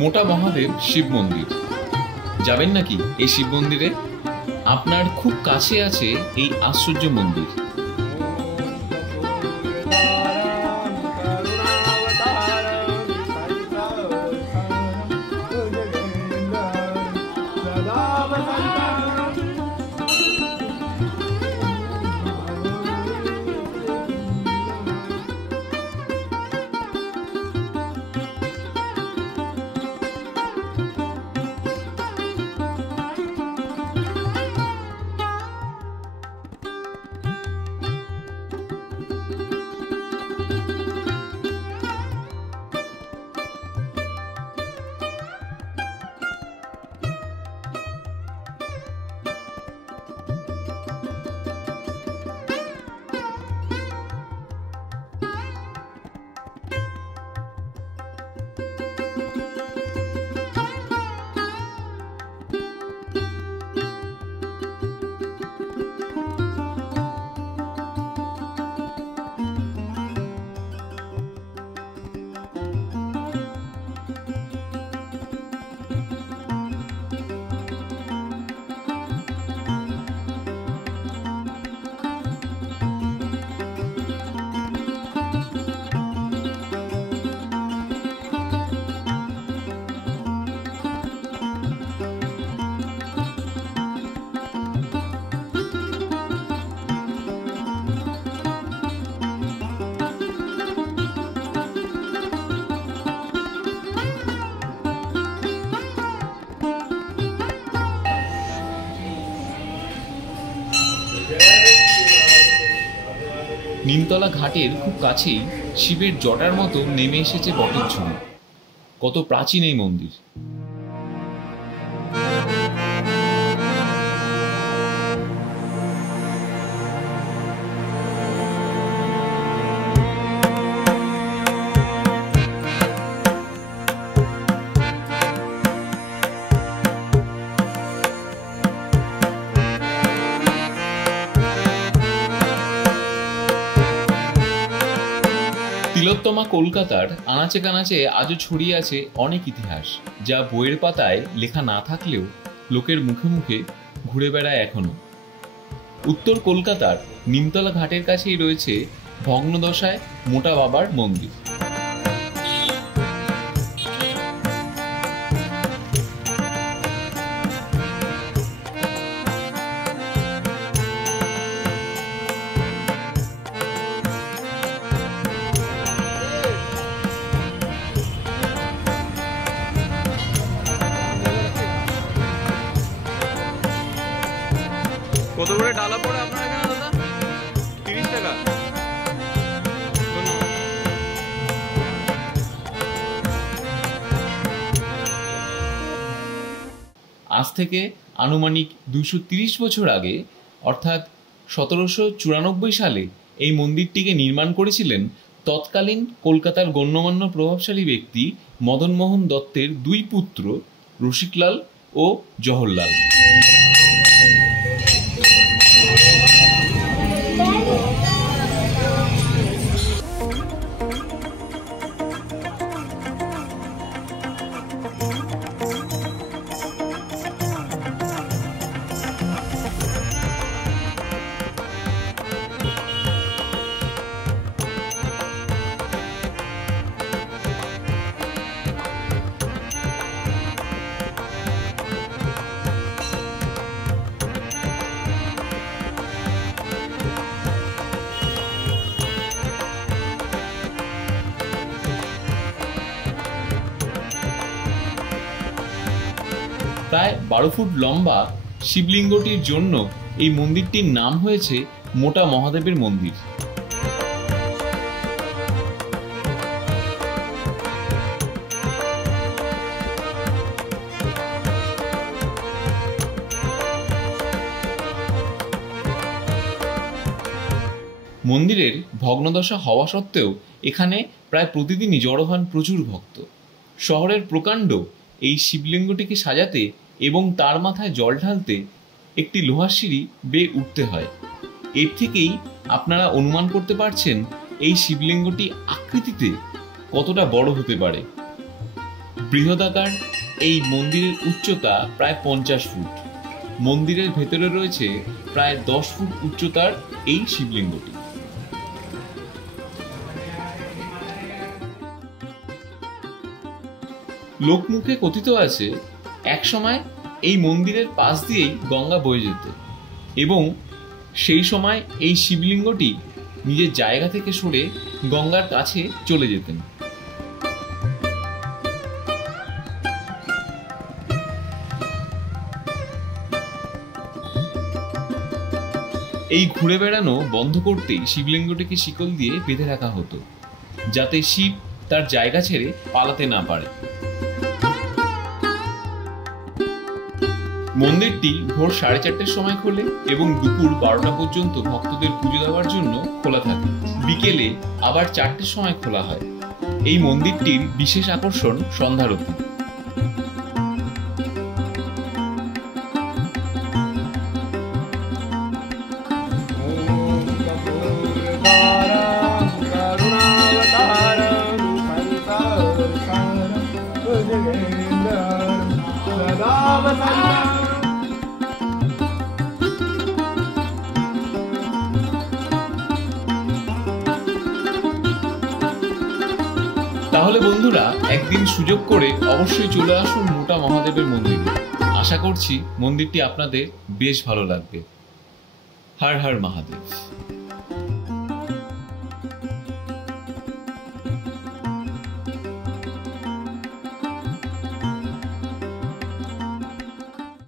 মোটা মহাদেব শিব মন্দির। যাবেন নাকি এই শিব মন্দিরে? আপনার খুব কাছে আছে এই আশ্চর্য মন্দির। নিমতলা ঘাটের খুব কাছেই শিবের জটার মতো নেমে এসেছে বটের ঝুড়ি। কত প্রাচীন এই মন্দির! তিলোত্তমা কলকাতার আনাচে কানাচে আজও ছড়িয়ে আছে অনেক ইতিহাস, যা বইয়ের পাতায় লেখা না থাকলেও লোকের মুখে মুখে ঘুরে বেড়ায় এখনো। উত্তর কলকাতার নিমতলা ঘাটের কাছেই রয়েছে ভগ্নদশায় মোটা বাবার মন্দির। কত করে ডালা পড়ে আপনার এখানে দাদা? 30 টাকা। আজ থেকে আনুমানিক 230 বছর আগে অর্থাৎ 1794 সালে এই মন্দিরটিকে নির্মাণ করেছিলেন তৎকালীন কলকাতার গণ্যমান্য প্রভাবশালী ব্যক্তি মদনমোহন দত্তের দুই পুত্র রসিকলাল ও জওহরলাল। প্রায় 12 ফুট লম্বা শিবলিঙ্গটির জন্য এই মন্দিরটির নাম হয়েছে মোটা মহাদেবের মন্দির। মন্দিরের ভগ্নদশা হওয়া সত্ত্বেও এখানে প্রায় প্রতিদিনই জড়ো হন প্রচুর ভক্ত। শহরের প্রকাণ্ড এই শিবলিঙ্গটিকে সাজাতে এবং তার মাথায় জল ঢালতে একটি লোহার সিঁড়ি বেয়ে উঠতে হয়। এর থেকেই আপনারা অনুমান করতে পারছেন এই শিবলিঙ্গটি আকৃতিতে কতটা বড় হতে পারে। বৃহদাকার এই মন্দিরের উচ্চতা প্রায় 50 ফুট। মন্দিরের ভেতরে রয়েছে প্রায় 10 ফুট উচ্চতার এই শিবলিঙ্গটি। লোকমুখে কথিত আছে একসময় এই মন্দিরের পাশ দিয়েই গঙ্গা বয়ে যেত এবং সেই সময় এই শিবলিঙ্গটি নিজের জায়গা থেকে সরে গঙ্গার কাছে চলে যেতেন। এই ঘুরে বেড়ানো বন্ধ করতেই শিবলিঙ্গটিকে শিকল দিয়ে বেঁধে রাখা হতো, যাতে শিব তার জায়গা ছেড়ে পালাতে না পারে। মন্দিরটি ভোর 4:30টার সময় খোলে এবং দুপুর 12টা পর্যন্ত ভক্তদের পুজো দেওয়ার জন্য খোলা থাকে। বিকেলে আবার 4টের সময় খোলা হয়। এই মন্দিরটির বিশেষ আকর্ষণ সন্ধ্যারতি। তাহলে বন্ধুরা, একদিন সুযোগ করে অবশ্যই চলে আসুন মোটা মহাদেবের মন্দিরে। আশা করছি মন্দিরটি আপনাদের বেশ ভালো লাগবে। হর হর মহাদেব।